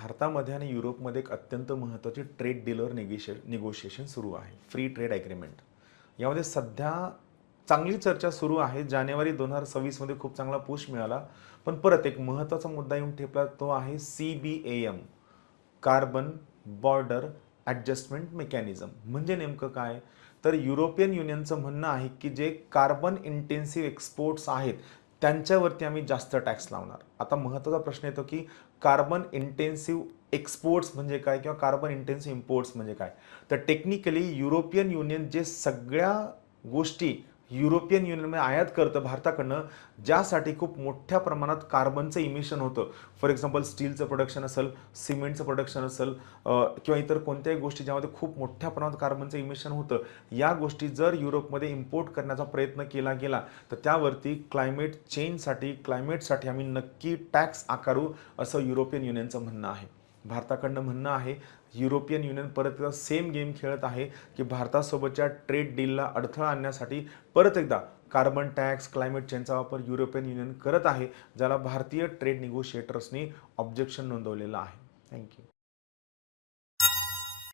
भारतामध्ये आणि युरोपमध्ये एक अत्यंत महत्त्वाची ट्रेड डीलर निगोशिएशन सुरू आहे, फ्री ट्रेड ॲग्रीमेंट. यामध्ये सध्या चांगली चर्चा सुरू आहे. जानेवारी 2026 मध्ये खूप चांगला पुश मिळाला. पण परत एक महत्त्वाचा मुद्दा येऊन ठेपला, तो आहे CBAM, carbon border adjustment mechanism. म्हणजे नेमकं काय? तर युरोपियन युनियनचं म्हणणं आहे की जे कार्बन इंटेन्सिव्ह एक्सपोर्ट्स आहेत त्यांच्यावरती आम्ही जास्त टॅक्स लावणार. आता महत्त्वाचा प्रश्न येतो की कार्बन इंटेन्सिव्ह एक्सपोर्ट्स म्हणजे काय किंवा कार्बन इंटेन्सिव्ह इम्पोर्ट्स म्हणजे काय? तर टेक्निकली युरोपियन युनियन जे सगळ्या गोष्टी युरोपियन युनियनमध्ये आयात करतं भारताकडनं, ज्यासाठी खूप मोठ्या प्रमाणात कार्बनचं इमिशन होतं. फॉर एक्झाम्पल स्टीलचं प्रोडक्शन असेल, सिमेंटचं प्रोडक्शन असेल किंवा इतर कोणत्याही गोष्टी ज्यामध्ये खूप मोठ्या प्रमाणात कार्बनचं इमिशन होतं, या गोष्टी जर युरोपमध्ये इम्पोर्ट करण्याचा प्रयत्न केला गेला तर त्यावरती क्लायमेटसाठी आम्ही नक्की टॅक्स आकारू, असं युरोपियन युनियनचं म्हणणं आहे. भारताकडनं म्हणणं आहे युरोपियन युनियन परत एकदा सेम गेम खेळत आहे की भारतासोबतच्या ट्रेड डीलला अडथळा आणण्यासाठी परत एकदा कार्बन टॅक्स, क्लायमेट चेंजचा वापर युरोपियन युनियन करत आहे, ज्याला भारतीय ट्रेड निगोशिएटर्सनी ऑब्जेक्शन नोंदवलेलं आहे. थँक्यू.